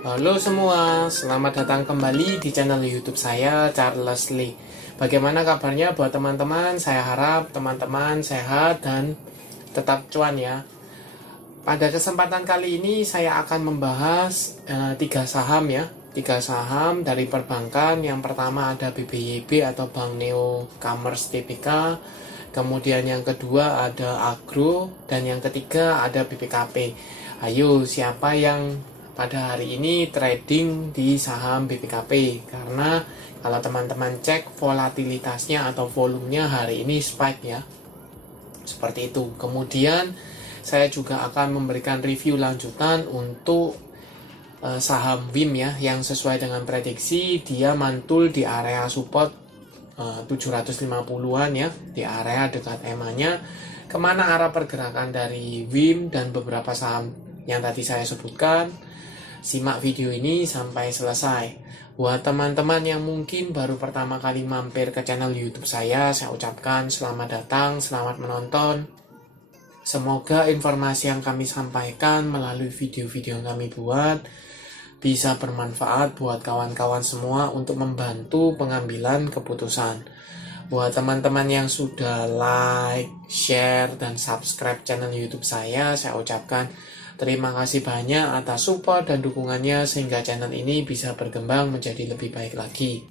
Halo semua, selamat datang kembali di channel YouTube saya, Charles Lee. Bagaimana kabarnya buat teman-teman? Saya harap teman-teman sehat dan tetap cuan ya. Pada kesempatan kali ini saya akan membahas 3 saham ya. 3 saham dari perbankan. Yang pertama ada BBYB atau Bank Neo Commerce Tbk. Kemudian yang kedua ada Agro. Dan yang ketiga ada BPKP. Ayo, siapa yang pada hari ini trading di saham BPKP? Karena kalau teman-teman cek volatilitasnya atau volumenya hari ini spike ya. Seperti itu. Kemudian saya juga akan memberikan review lanjutan untuk saham WIM ya, yang sesuai dengan prediksi dia mantul di area support 750-an ya, di area dekat EMA-nya. Kemana arah pergerakan dari WIM dan beberapa saham yang tadi saya sebutkan? Simak video ini sampai selesai. Buat teman-teman yang mungkin baru pertama kali mampir ke channel YouTube saya ucapkan selamat datang, selamat menonton. Semoga informasi yang kami sampaikan melalui video-video yang kami buat bisa bermanfaat buat kawan-kawan semua untuk membantu pengambilan keputusan. Buat teman-teman yang sudah like, share, dan subscribe channel YouTube saya ucapkan terima kasih banyak atas support dan dukungannya sehingga channel ini bisa berkembang menjadi lebih baik lagi.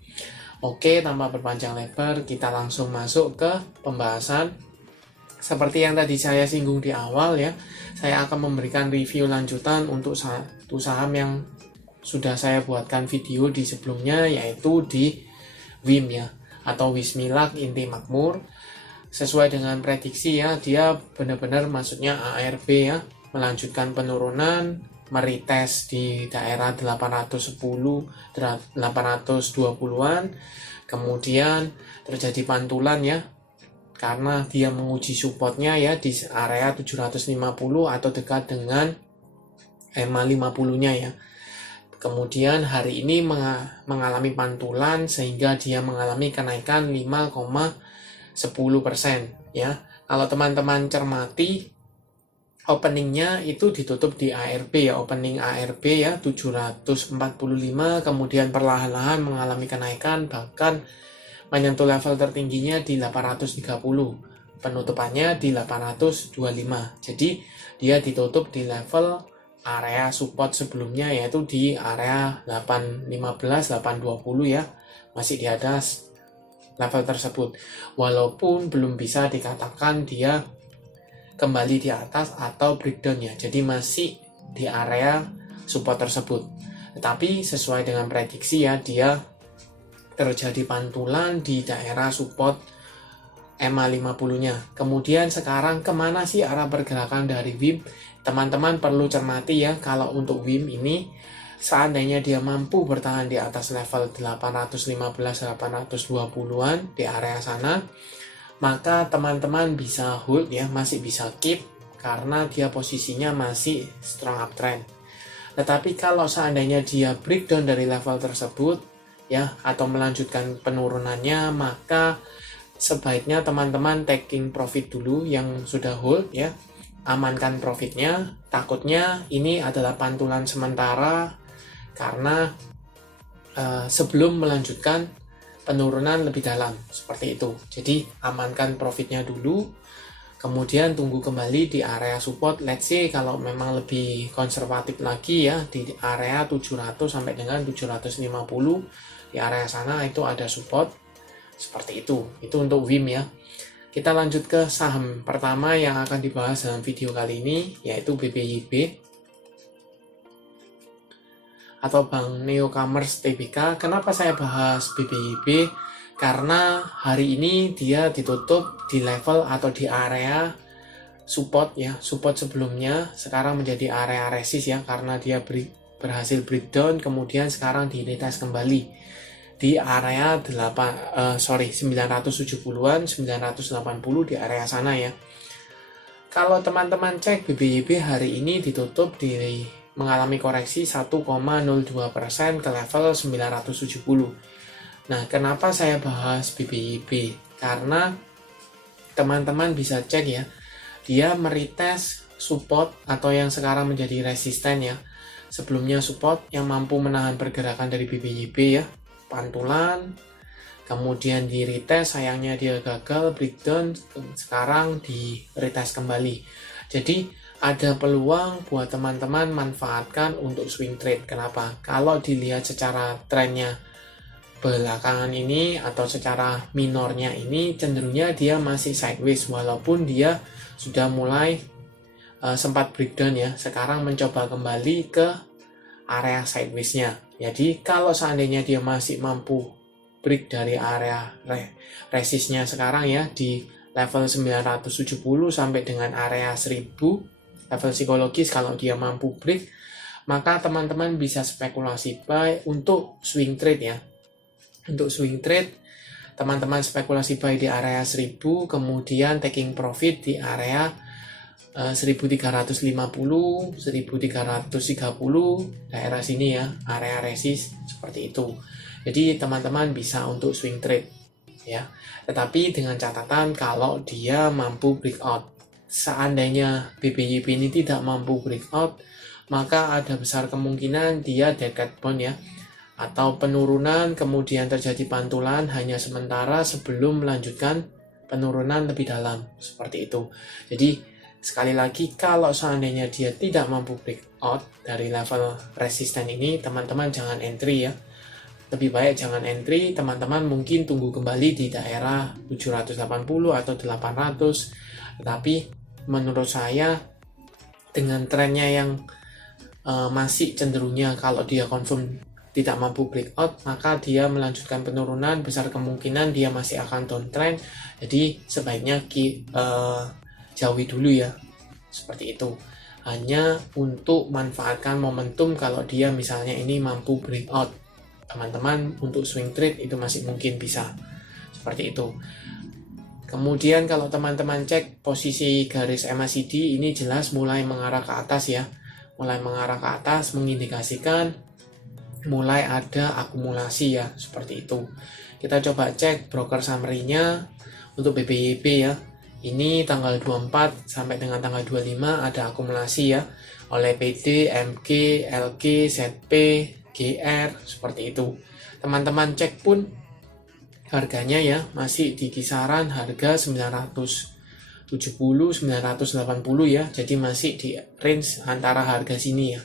Oke, tanpa berpanjang lebar, kita langsung masuk ke pembahasan. Seperti yang tadi saya singgung di awal ya, saya akan memberikan review lanjutan untuk satu saham yang sudah saya buatkan video di sebelumnya, yaitu di WIM ya, atau Wismilak Inti Makmur. Sesuai dengan prediksi ya, dia benar-benar maksudnya ARB ya, melanjutkan penurunan, meretest di daerah 820-820-an, kemudian terjadi pantulan ya, karena dia menguji supportnya ya di area 750 atau dekat dengan EMA 50-nya ya. Kemudian hari ini mengalami pantulan sehingga dia mengalami kenaikan 5,10% ya. Kalau teman-teman cermati, openingnya itu ditutup di ARB ya, opening ARB ya 745, kemudian perlahan-lahan mengalami kenaikan bahkan menyentuh level tertingginya di 830, penutupannya di 825. Jadi dia ditutup di level area support sebelumnya, yaitu di area 815 820 ya, masih di atas level tersebut, walaupun belum bisa dikatakan dia kembali di atas atau breakdown ya, jadi masih di area support tersebut. Tetapi sesuai dengan prediksi ya, dia terjadi pantulan di daerah support EMA 50-nya. Kemudian sekarang kemana sih arah pergerakan dari WIM? Teman-teman perlu cermati ya, kalau untuk WIM ini seandainya dia mampu bertahan di atas level 815-820-an di area sana, maka teman-teman bisa hold ya, masih bisa keep karena dia posisinya masih strong uptrend. Tetapi kalau seandainya dia breakdown dari level tersebut ya, atau melanjutkan penurunannya, maka sebaiknya teman-teman taking profit dulu yang sudah hold ya, amankan profitnya. Takutnya ini adalah pantulan sementara karena sebelum melanjutkan penurunan lebih dalam, seperti itu. Jadi amankan profitnya dulu, kemudian tunggu kembali di area support. Let's say kalau memang lebih konservatif lagi ya, di area 700 sampai dengan 750, di area sana itu ada support. Seperti itu untuk WIM ya. Kita lanjut ke saham pertama yang akan dibahas dalam video kali ini, yaitu BBYB atau Bank Neo Commerce Tbk. Kenapa saya bahas BBYB? Karena hari ini dia ditutup di level atau di area support ya, support sebelumnya sekarang menjadi area resist ya, karena dia berhasil breakdown, kemudian sekarang di retest kembali di area 970-an, 980 di area sana ya. Kalau teman-teman cek BBYB hari ini ditutup di mengalami koreksi 1,02% ke level 970. Nah, kenapa saya bahas BBYB? Karena teman-teman bisa cek ya, dia meretest support atau yang sekarang menjadi resisten ya, sebelumnya support yang mampu menahan pergerakan dari BBYP ya, pantulan, kemudian di retest, sayangnya dia gagal, breakdown, sekarang di retest kembali. Jadi ada peluang buat teman-teman manfaatkan untuk swing trade. Kenapa? Kalau dilihat secara trennya belakangan ini atau secara minornya ini, cenderungnya dia masih sideways walaupun dia sudah mulai sempat breakdown ya. Sekarang mencoba kembali ke area sideways-nya. Jadi kalau seandainya dia masih mampu break dari area resistnya sekarang ya di level 970 sampai dengan area 1000 level psikologis, kalau dia mampu break, maka teman-teman bisa spekulasi buy untuk swing trade ya. Untuk swing trade, teman-teman spekulasi buy di area 1000, kemudian taking profit di area 1350, 1330, daerah sini ya, area resist seperti itu. Jadi teman-teman bisa untuk swing trade ya. Tetapi dengan catatan kalau dia mampu breakout. Seandainya BBYP ini tidak mampu breakout, maka ada besar kemungkinan dia dead cat bond ya, atau penurunan kemudian terjadi pantulan hanya sementara sebelum melanjutkan penurunan lebih dalam seperti itu. Jadi sekali lagi, kalau seandainya dia tidak mampu breakout dari level resisten ini, teman-teman jangan entry ya. Lebih baik jangan entry, teman-teman mungkin tunggu kembali di daerah 780 atau 800. Tetapi menurut saya dengan trennya yang masih cenderungnya kalau dia confirm tidak mampu breakout, maka dia melanjutkan penurunan, besar kemungkinan dia masih akan downtrend. Jadi sebaiknya jauhi dulu ya, seperti itu. Hanya untuk manfaatkan momentum kalau dia misalnya ini mampu breakout, teman-teman untuk swing trade itu masih mungkin bisa seperti itu. Kemudian kalau teman-teman cek posisi garis MACD ini jelas mulai mengarah ke atas ya, mulai mengarah ke atas, mengindikasikan mulai ada akumulasi ya, seperti itu. Kita coba cek broker summary-nya untuk BBYP ya. Ini tanggal 24 sampai dengan tanggal 25 ada akumulasi ya oleh PD, MG, LG, ZP, GR seperti itu. Teman-teman cek pun harganya ya masih di kisaran harga 970 980 ya. Jadi masih di range antara harga sini ya.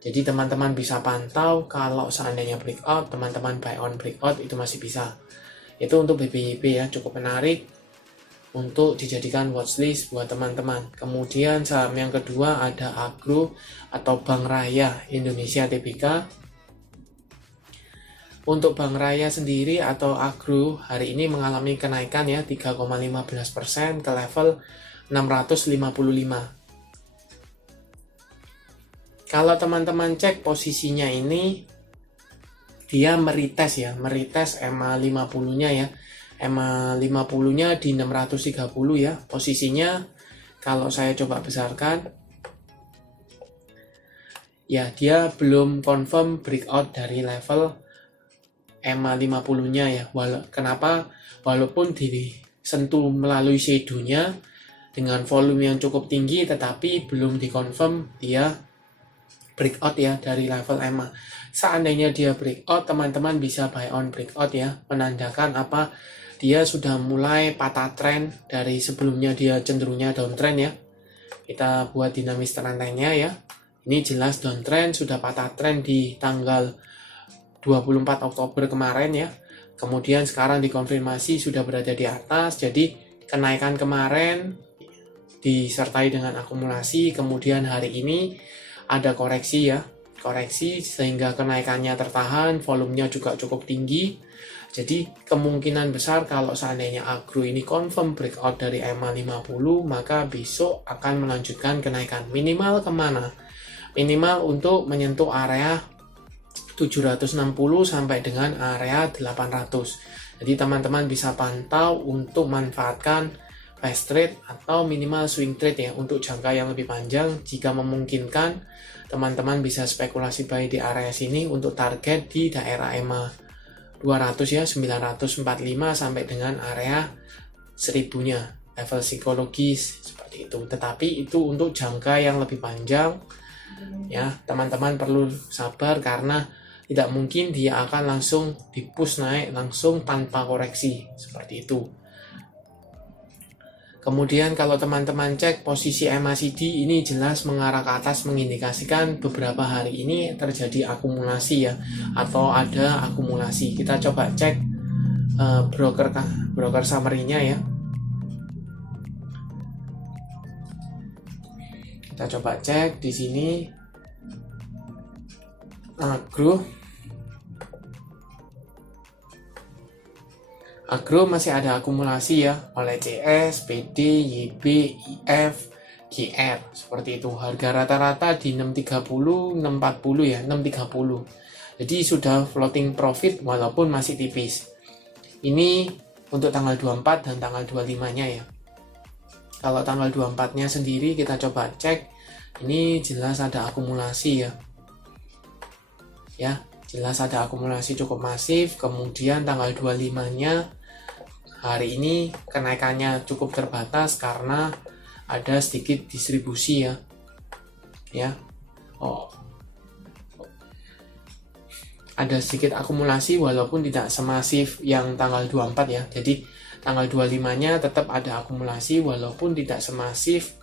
Jadi teman-teman bisa pantau, kalau seandainya breakout, teman-teman buy on breakout itu masih bisa. Itu untuk BBYP ya, cukup menarik untuk dijadikan watchlist buat teman-teman. Kemudian saham yang kedua ada Agro atau Bank Raya Indonesia Tbk. Untuk Bank Raya sendiri atau Agro hari ini mengalami kenaikan ya 3,15% ke level 655. Kalau teman-teman cek posisinya ini, dia meretest ya, meretest EMA 50-nya ya. EMA 50-nya di 630 ya. Posisinya kalau saya coba besarkan, ya dia belum confirm breakout dari level EMA 50-nya ya. Kenapa? Walaupun disentuh melalui shadow-nya dengan volume yang cukup tinggi, tetapi belum dikonfirm dia breakout ya dari level EMA. Seandainya dia breakout, teman-teman bisa buy on breakout ya, menandakan apa? Dia sudah mulai patah tren dari sebelumnya dia cenderungnya downtrend ya. Kita buat dinamis trendnya ya. Ini jelas downtrend, sudah patah tren di tanggal 24 Oktober kemarin ya. Kemudian sekarang dikonfirmasi sudah berada di atas. Jadi kenaikan kemarin disertai dengan akumulasi, kemudian hari ini ada koreksi ya, koreksi sehingga kenaikannya tertahan, volumenya juga cukup tinggi. Jadi kemungkinan besar kalau seandainya Agro ini confirm breakout dari EMA 50, maka besok akan melanjutkan kenaikan. Minimal kemana? Minimal untuk menyentuh area 760 sampai dengan area 800. Jadi teman-teman bisa pantau untuk manfaatkan fast trade atau minimal swing trade ya untuk jangka yang lebih panjang. Jika memungkinkan, teman-teman bisa spekulasi buy di area sini untuk target di daerah EMA 200 ya, 945 sampai dengan area 1000-nya level psikologis seperti itu. Tetapi itu untuk jangka yang lebih panjang. Ya, teman-teman perlu sabar karena tidak mungkin dia akan langsung di-push naik langsung tanpa koreksi seperti itu. Kemudian kalau teman-teman cek posisi MACD ini jelas mengarah ke atas, mengindikasikan beberapa hari ini terjadi akumulasi ya, atau ada akumulasi. Kita coba cek broker summary-nya ya. Kita coba cek di sini Agro masih ada akumulasi ya oleh CS, PD, YB, IF, GR seperti itu. Harga rata-rata di 630, 640 ya, 630. Jadi sudah floating profit walaupun masih tipis. Ini untuk tanggal 24 dan tanggal 25-nya ya. Kalau tanggal 24-nya sendiri kita coba cek, ini jelas ada akumulasi ya. Ya, jelas ada akumulasi cukup masif. Kemudian tanggal 25-nya hari ini kenaikannya cukup terbatas karena ada sedikit distribusi ya. Ada sedikit akumulasi walaupun tidak semasif yang tanggal 24 ya. Jadi tanggal 25-nya tetap ada akumulasi walaupun tidak semasif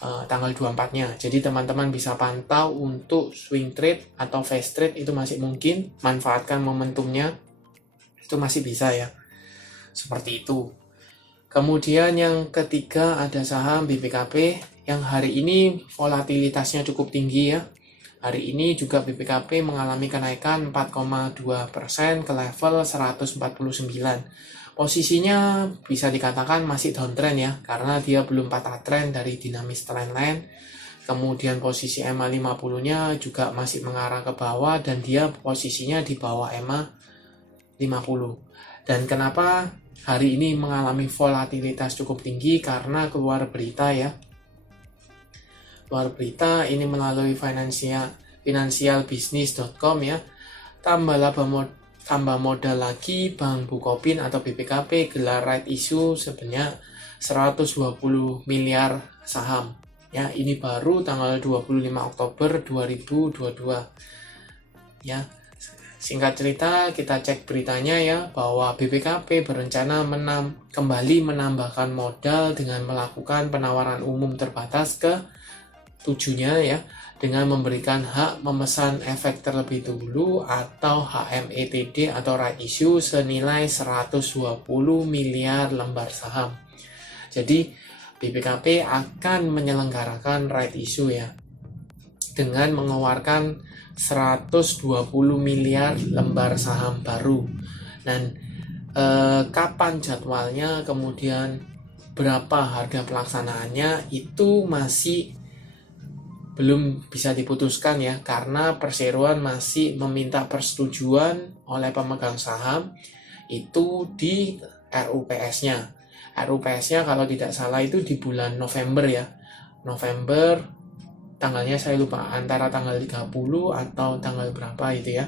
tanggal 24-nya. Jadi teman-teman bisa pantau untuk swing trade atau fast trade itu masih mungkin, manfaatkan momentumnya. Itu masih bisa ya. Seperti itu. Kemudian yang ketiga ada saham BPKP yang hari ini volatilitasnya cukup tinggi ya. Hari ini juga BPKP mengalami kenaikan 4,2% ke level 149. Posisinya bisa dikatakan masih downtrend ya, karena dia belum patah trend dari dinamis trendline. Kemudian posisi EMA 50-nya juga masih mengarah ke bawah dan dia posisinya di bawah EMA 50. Dan kenapa hari ini mengalami volatilitas cukup tinggi? Karena keluar berita ya. Keluar berita ini melalui financialbusiness.com ya. Tambah modal lagi Bank Bukopin atau BPKP gelar right issue sebanyak 120 miliar saham. Ya, ini baru tanggal 25 Oktober 2022. Ya. Singkat cerita, kita cek beritanya ya, bahwa BPKP berencana kembali menambahkan modal dengan melakukan penawaran umum terbatas ke 7-nya ya, dengan memberikan hak memesan efek terlebih dahulu atau HMETD atau right issue senilai 120 miliar lembar saham. Jadi BPKP akan menyelenggarakan right issue ya, dengan mengeluarkan 120 miliar lembar saham baru. Dan kapan jadwalnya, kemudian berapa harga pelaksanaannya itu masih belum bisa diputuskan ya, karena perseroan masih meminta persetujuan oleh pemegang saham itu di RUPS-nya. RUPS-nya kalau tidak salah itu di bulan November ya. November, tanggalnya saya lupa, antara tanggal 30 atau tanggal berapa itu ya.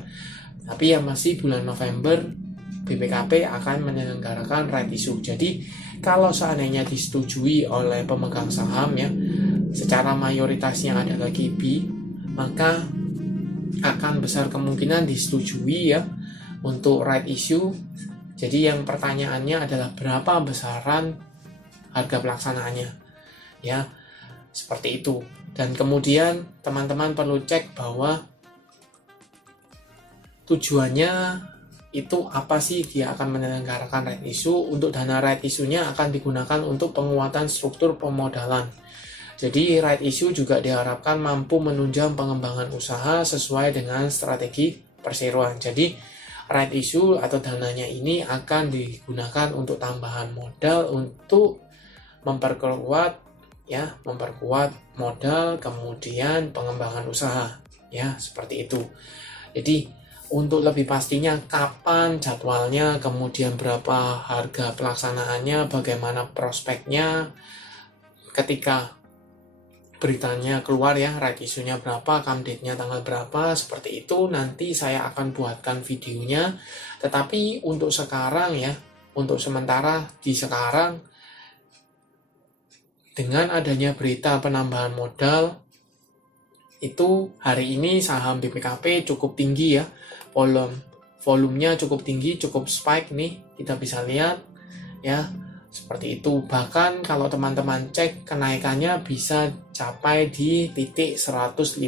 Tapi yang masih bulan November BPKP akan menyelenggarakan right issue. Jadi kalau seandainya disetujui oleh pemegang saham ya, secara mayoritasnya ada lagi B, maka akan besar kemungkinan disetujui ya untuk right issue. Jadi yang pertanyaannya adalah berapa besaran harga pelaksanaannya ya, seperti itu. Dan kemudian teman-teman perlu cek bahwa tujuannya itu apa sih dia akan menyelenggarakan right issue. Untuk dana right issue-nya akan digunakan untuk penguatan struktur pemodalan. Jadi right issue juga diharapkan mampu menunjang pengembangan usaha sesuai dengan strategi perseroan. Jadi right issue atau dananya ini akan digunakan untuk tambahan modal untuk memperkuat modal, kemudian pengembangan usaha ya, seperti itu. Jadi untuk lebih pastinya kapan jadwalnya, kemudian berapa harga pelaksanaannya, bagaimana prospeknya ketika beritanya keluar ya, right issue-nya berapa, come date-nya tanggal berapa, seperti itu nanti saya akan buatkan videonya. Tetapi untuk sekarang ya, untuk sementara di sekarang, dengan adanya berita penambahan modal itu hari ini saham BPKP cukup tinggi ya, volumenya cukup tinggi, cukup spike nih, kita bisa lihat ya, seperti itu. Bahkan kalau teman-teman cek kenaikannya bisa capai di titik 159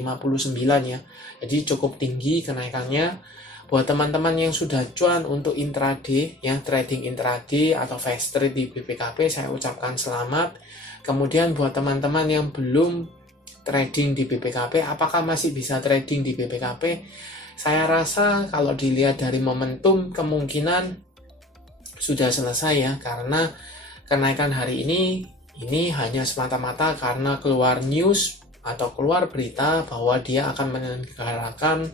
ya, jadi cukup tinggi kenaikannya. Buat teman-teman yang sudah cuan untuk intraday ya, trading intraday atau fast trade di BPKP, saya ucapkan selamat. Kemudian buat teman-teman yang belum trading di BPKP, apakah masih bisa trading di BPKP? Saya rasa kalau dilihat dari momentum kemungkinan sudah selesai ya, karena kenaikan hari ini hanya semata-mata karena keluar news atau keluar berita bahwa dia akan menyelenggarakan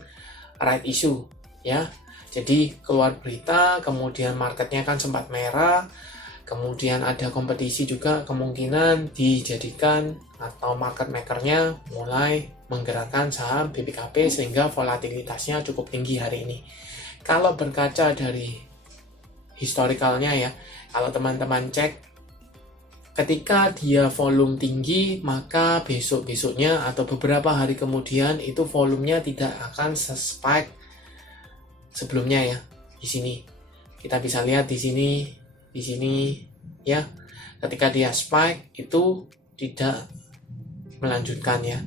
right issue ya. Jadi keluar berita, kemudian marketnya kan sempat merah, kemudian ada kompetisi juga, kemungkinan dijadikan atau market makernya mulai menggerakkan saham BPKP sehingga volatilitasnya cukup tinggi hari ini. Kalau berkaca dari historicalnya ya, kalau teman-teman cek, ketika dia volume tinggi, maka besok-besoknya atau beberapa hari kemudian itu volumenya tidak akan se-spike sebelumnya ya. Di sini kita bisa lihat di sini ya, ketika dia spike itu tidak melanjutkan ya.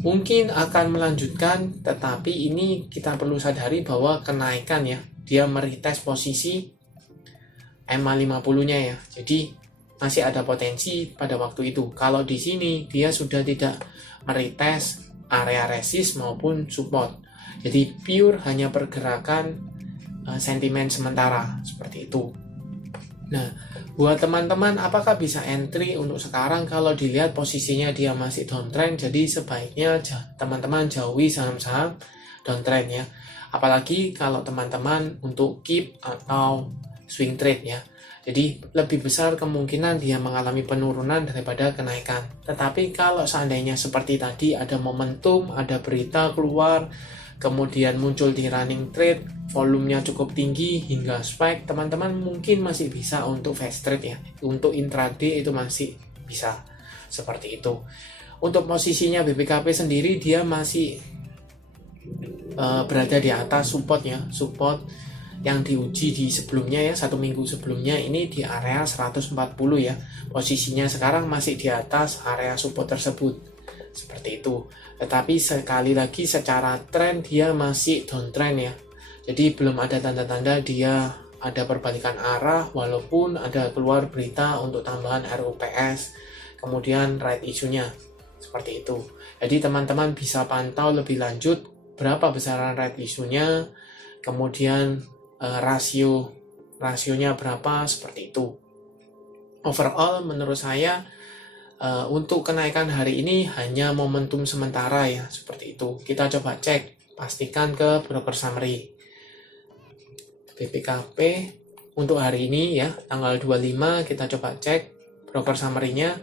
Mungkin akan melanjutkan, tetapi ini kita perlu sadari bahwa kenaikan ya, dia meretest posisi MA50-nya ya. Jadi masih ada potensi pada waktu itu. Kalau di sini dia sudah tidak meretest area resist maupun support. Jadi pure hanya pergerakan sentimen sementara seperti itu. Nah, buat teman-teman apakah bisa entry untuk sekarang? Kalau dilihat posisinya dia masih downtrend, jadi sebaiknya teman-teman jauhi saham-saham downtrend ya. Apalagi kalau teman-teman untuk keep atau swing trade ya. Jadi lebih besar kemungkinan dia mengalami penurunan daripada kenaikan. Tetapi kalau seandainya seperti tadi ada momentum, ada berita keluar, kemudian muncul di running trade, volumenya cukup tinggi hingga spike, teman-teman mungkin masih bisa untuk fast trade ya. Untuk intraday itu masih bisa seperti itu. Untuk posisinya BPKP sendiri dia masih berada di atas support ya, support yang diuji di sebelumnya ya, 1 minggu sebelumnya ini di area 140 ya. Posisinya sekarang masih di atas area support tersebut. Seperti itu. Tetapi sekali lagi secara tren dia masih downtrend ya. Jadi belum ada tanda-tanda dia ada perbalikan arah, walaupun ada keluar berita untuk tambahan RUPS, kemudian right issue-nya. Seperti itu. Jadi teman-teman bisa pantau lebih lanjut berapa besaran right issue-nya, kemudian rasionya berapa, seperti itu. Overall menurut saya untuk kenaikan hari ini hanya momentum sementara ya, seperti itu. Kita coba cek, pastikan ke broker summary BPKP untuk hari ini ya, tanggal 25, kita coba cek broker summary-nya.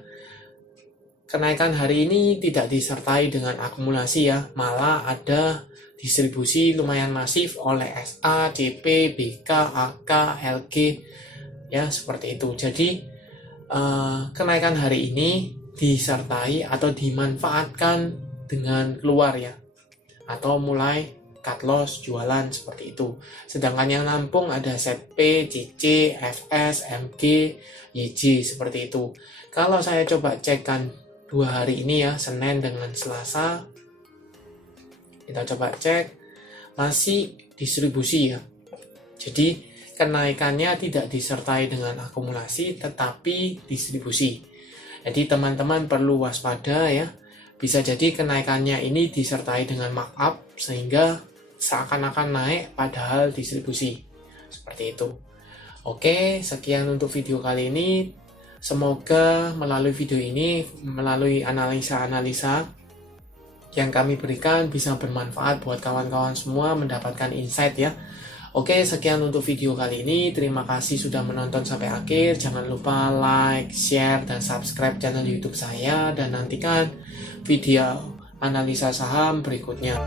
Kenaikan hari ini tidak disertai dengan akumulasi ya, malah ada distribusi lumayan masif oleh SA, CP, BK, AK, LG ya, seperti itu. Jadi kenaikan hari ini disertai atau dimanfaatkan dengan keluar ya, atau mulai cut loss jualan seperti itu. Sedangkan yang nampung ada ZP, CC, FS, MG, YJ seperti itu. Kalau saya coba cekkan 2 hari ini ya, Senin dengan Selasa, kita coba cek masih distribusi ya. Jadi kenaikannya tidak disertai dengan akumulasi, tetapi distribusi. Jadi teman-teman perlu waspada ya. Bisa jadi kenaikannya ini disertai dengan markup sehingga seakan-akan naik padahal distribusi. Seperti itu. Oke, sekian untuk video kali ini. Semoga melalui video ini, melalui analisa-analisa yang kami berikan bisa bermanfaat buat kawan-kawan semua mendapatkan insight ya. Oke, sekian untuk video kali ini. Terima kasih sudah menonton sampai akhir. Jangan lupa like, share, dan subscribe channel YouTube saya. Dan nantikan video analisa saham berikutnya.